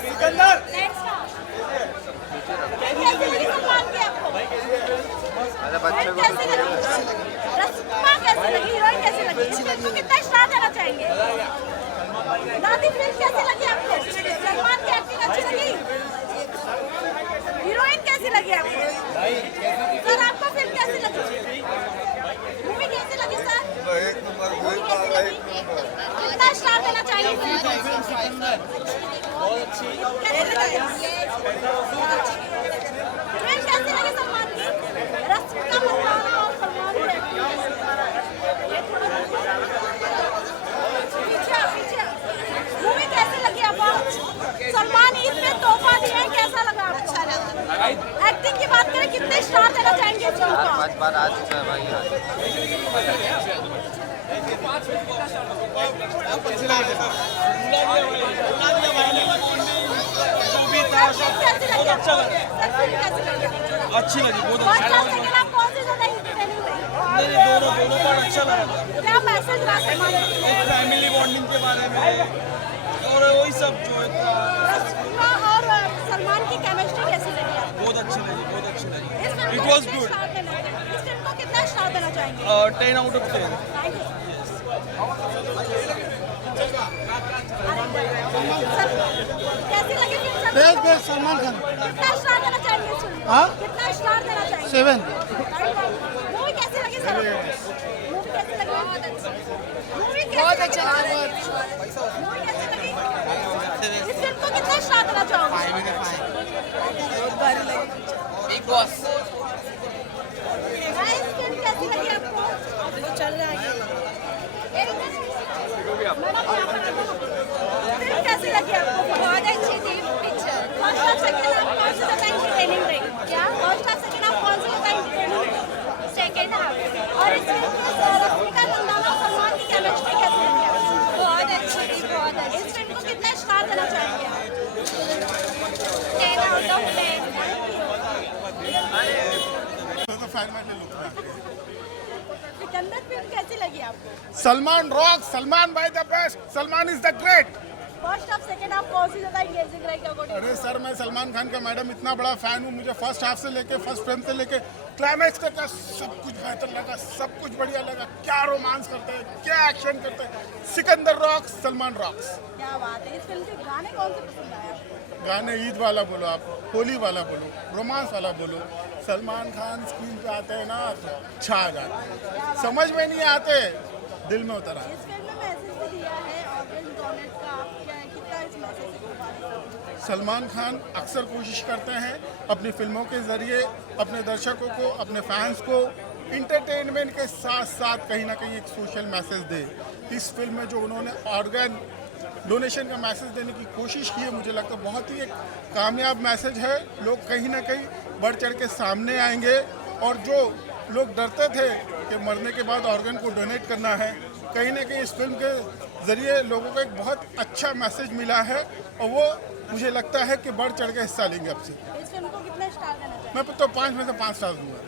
सिकंदर बच्चे को रस्मा कैसी लगी, हीरोइन कैसी लगी, इसको कितना स्टार देना चाहेंगे? दादी फिल्म कैसी लगी आपको? सलमान की एक्टिंग अच्छी लगी? हीरोइन कैसी लगी आपको? सर आपको फिल्म कैसी लगी? मूवी कैसी लगी सर? मूवी कैसी लगी? कितना स्टार देना चाहिए? फिल्म कैसी लगी सलमान की? रस्मा मंदाना और सलमान की एक्टिंग मूवी कैसी लगी आपको? सलमान ईद में तोहफा दिए, कैसा लगा आपको? अच्छा लगा। एक्टिंग की बात करें, कितने स्टार देना चाहेंगे फिल्म को? 5 बार आ चुका है भाई। अच्छी लगी, बहुत कौन सी ज्यादा entertaining लगी? दोनों पार्ट अच्छा लगा। क्या मैसेज रहा सलमान? एक फैमिली बॉन्डिंग के बारे में और वही सब जो रस्मा और सलमान की केमिस्ट्री कैसी लगी आपको? बहुत अच्छी लगी, बहुत अच्छी लगी। इस फिल्म It को was कितने good. स्टार देना चाहिए? इस फिल्म को कितना स्टार देना चाहेंगे? 10 out of 10। Thank you. Sir, कैसी लगी film sir? Best Salman Khan कितना स्टार देना चाहेंगे इस फिल्म को? हाँ? कितना स्टार देना चाहेंगे? 7 मूवी कैसी लगी सर? मूवी कैसी लगी? मूवी बहुत कैसी अच्छा लगी? मूवी कैसी लगी? इस फिल्म को कितना स्टार देना चाहोगे? बिग बॉस इस फिल्म कैसी लगी आपको? चल रहा है मैडम, फिल्म कैसी लगी आपको? बहुत अच्छी थी picture. First half second half कौन सी ज्यादा एंटरटेनिंग रही? क्या फर्स्ट हाफ सेकंड हाफ कौन सी ज्यादा एंटरटेनिंग रही? Second half. और इस फिल्म में रश्मिका मंदाना और सलमान की केमिस्ट्री कैसी लगी आपको? बहुत अच्छी थी, बहुत अच्छी। इस फिल्म को कितना स्टार देना चाहेंगे आप? 10 out of 10। सिकंदर फिल्म कैसी लगी आपको? सलमान रॉक सलमान भाई the best Salman is the great. First half second half कौन सी ज्यादा एंगेजिंग रही अकॉर्डिंग? अरे सर मैं सलमान खान का मैडम इतना बड़ा फैन हूँ, मुझे फर्स्ट हाफ से लेके फर्स्ट फिल्म से लेके क्लाइमैक्स तक का सब कुछ बेहतर लगा, सब कुछ बढ़िया लगा। क्या रोमांस करते हैं, क्या एक्शन करते हैं। Sikandar rocks Salman rocks. क्या बात है। इस फिल्म के गाने कौन से पसंद आए आपको? गाने ईद वाला बोलो, आप होली वाला बोलो, रोमांस वाला बोलो, सलमान खान स्क्रीन पे आते हैं ना तो छा जाते हैं, समझ में नहीं आते, दिल में उतर आते। इस फिल्म में मैसेज भी दिया है ऑर्गन डोनेट का, आप क्या कितना इस मैसेज को पालन सलमान खान अक्सर कोशिश करते हैं अपनी फिल्मों के ज़रिए अपने दर्शकों को, अपने फैंस को इंटरटेनमेंट के साथ साथ कहीं ना कहीं एक सोशल मैसेज दे। इस फिल्म में जो उन्होंने ऑर्गन डोनेशन का मैसेज देने की कोशिश की है, मुझे लगता है बहुत ही एक कामयाब मैसेज है। लोग कहीं ना कहीं बढ़ चढ़ के सामने आएंगे और जो लोग डरते थे कि मरने के बाद ऑर्गन को डोनेट करना है, कहीं ना कहीं इस फिल्म के ज़रिए लोगों को एक बहुत अच्छा मैसेज मिला है और वो मुझे लगता है कि बढ़ चढ़ के हिस्सा लेंगे अब से। इस फिल्म को कितने स्टार देना चाहिए? मैं तो 5 में से 5 स्टार दूंगा।